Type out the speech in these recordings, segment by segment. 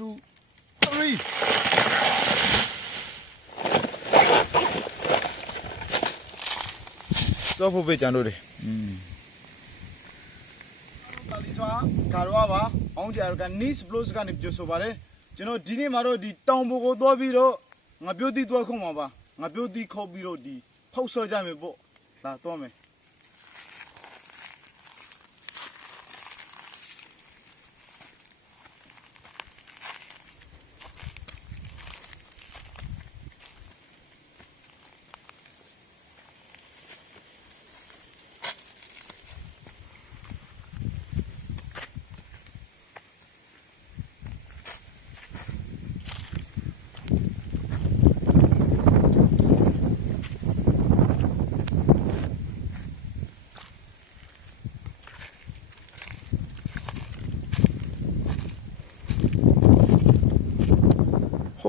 2, 3. So for which I know. Carava, on the Arganis blows can if you so bare. You know, Dini Maro di Tombo Dobiro, my beauty to a comaba, my beauty cobiro di Poso Jamebo, La Tome.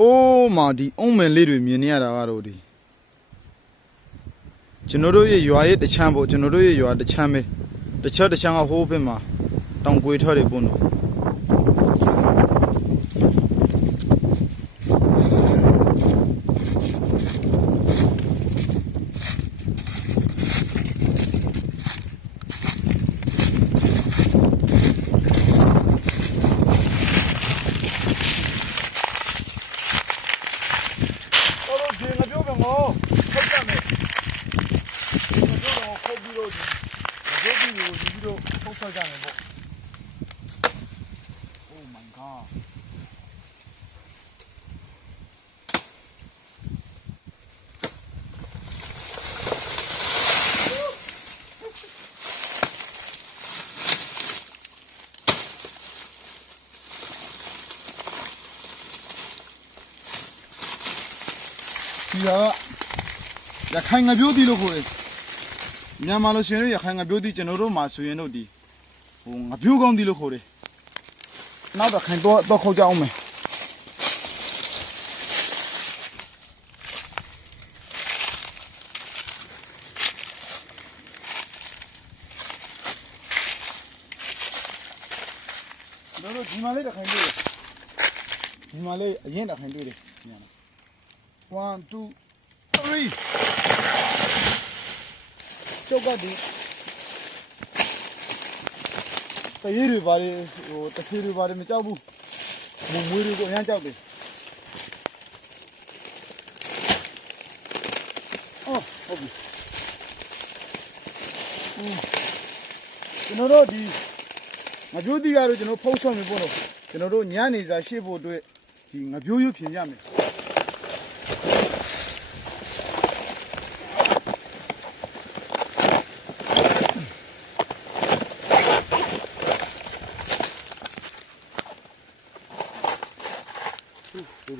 Oh, Mardi, only little Minia Rodi. General, you are the chamber, General, you are the chamber. The church is a hope in ma. Don't wait her a bono. Oh my God. Yeah. Ya khanga beauty lo khore. Nya malo shen ya khanga beauty chano ro ma so yen lo di. Ho nga byu kaung di lo khore. Now the kind of khâu cho ông mày. Đó chỉ mà lấy được hành đi. Chỉ mà lấy yên được hành đi đi. 1, 2, 3. Cho cái đi. Cái gì rồi vậy? Cái gì rồi vậy? Mình cháu bu. Mùng muối rồi cũng nhang cháu đi. Oh, ok. Chúng nó đi. Mà chú đi ra rồi chúng nó phô xong mình vô nó. Chúng nó đó nhà này ra xe vô đuôi. Thì ngà biếu yếu phiền ra mình.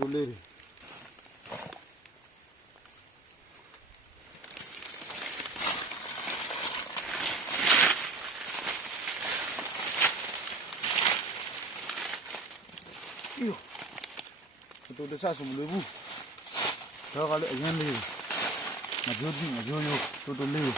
Rolleri. Io. Tôi đã sa sum lưới bu. Đó có lẽ nhăn lưới. Mà vô tôi lưới.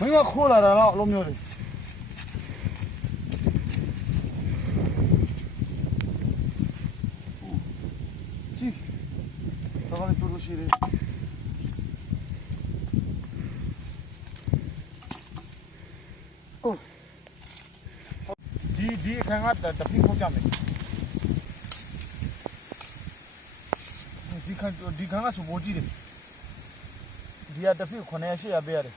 Mấy khô là nó lông nhiều đi. Chi. Tao vào tụi xí đi. Ô. Đi khang ngắt tập phim không chậm này. Đi khang ngắt số 4 chi đi. Đi tập phim khoan này sẽ bé đấy.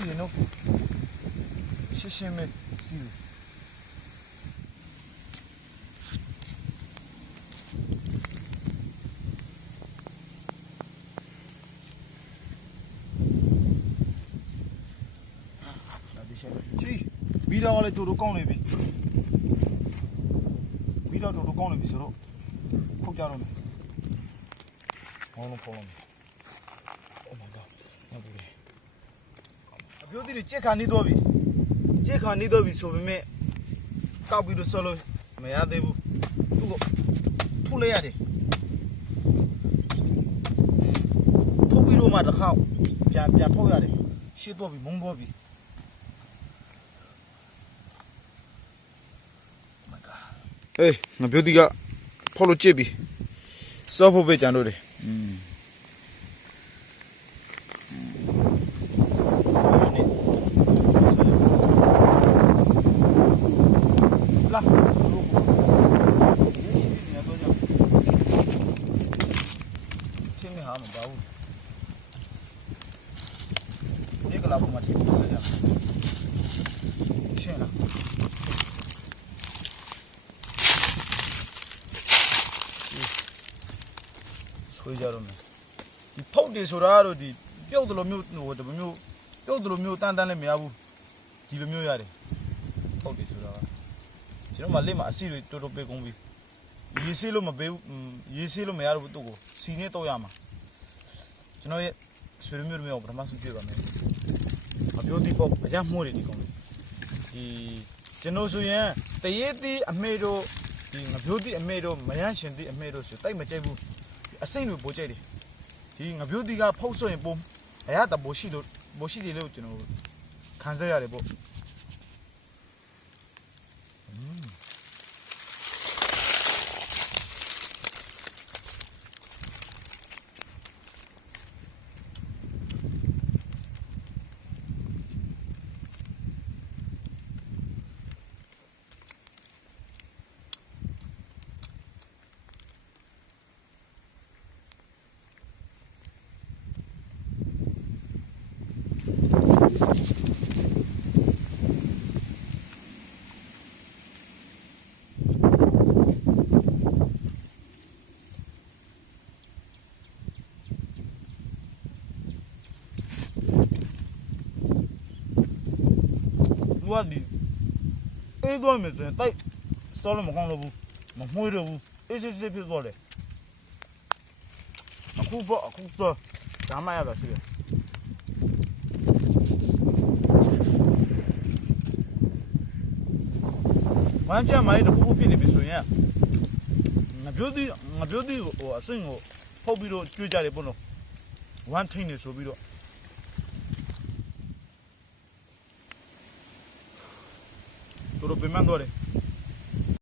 You know, shishime, see you. Gee, we don't want to do the corner. We don't တော့တော်တော်ကောင်းနေပြီဆိုတော့ခုတ်ကြတော့မယ်ဟောလုံးဖော်လုံး Oh my god ငါဘူးလေအပြိုးတီကြက်ခါနေတော့ပြီကြက်ခါနေတော့ပြီဆိုပေမဲ့ကောက်ပြီးတော့ဆော်လို့မရသေးဘူးသူ့ကိုထုတ်လိုက်ရတယ်ထုတ်ပြီးတော့မှတစ်ခါပြန်ထုတ်ရတယ်ရှစ်တော့ပြီမုံတော့ပြီအေးငါပြောဒီကဖော်လို့ကြည့်ပြီစောဖို့ပဲကြံလို့တယ်လာချင်းနေဟာမပါဘူးဒီကလာပေါ်မှာချင်းနေစရာရှင်းလားဆွေးကြတော့မယ်ဒီဖောက်တယ်ဆိုတာတော့ဒီပြုတ်တယ်လို့မျိုးဟိုတမျိုးပြုတ်တယ်လို့မျိုးတန်းလည်းမရဘူးဒီလိုမျိုးရတယ်ဖောက်တယ်ဆိုတာကျွန်တော်မလေးမှာအစီတွေတော်တော်ပေးကုန်ပြီရေဆေးလို့မပေးဘူးရေဆေးလို့မရတော့သူ့ကိုစီနဲ့တော့ရမှာကျွန်တော်ရဲ့ဆွေမျိုးမျိုးပထမဆုံးတွေ့ပါမယ်အပြိုးဒီပေါ့အရမှုတွေဒီကောင်ဒီကျွန်တော်ဆိုရင်တရေတီအမေတို့ဒီငပြိုးတီအမေတို့မရမ်းရှင်တီအမေတို့ဆိုတိုက်မကြိုက်ဘူးအစိမ့်တွေပိုကြိုက်တယ်ဒီငပြိုးတီကဖောက်ဆိုရင်ပုံအရတပိုရှိလို့ပိုရှိတယ်လို့ကျွန်တော်ခံစားရတယ်ပေါ့ว่าดิเอ้ด้วยมั้ยไต้ซ้อแล้วမကောင်းတော့ဘူးမမွှေးတော့ဘူးအေးစစ်စစ်ဖြစ်သွားတယ်အခုပေါ့အခုတော့ဒါမှရတာရှိတယ်ဝမ်းကြမ်းမိုင်းတခုခုဖြစ်နေပြီဆိုရင်ငါပြောသည်ဟိုအစင်းကိုဖုတ်ပြီးတော့ကျွေးကြတယ်ပေါ့နော်ဝမ်းထိန်နေဆိုပြီးတော့တော်တော်ပြန်မှန်းသွားတယ်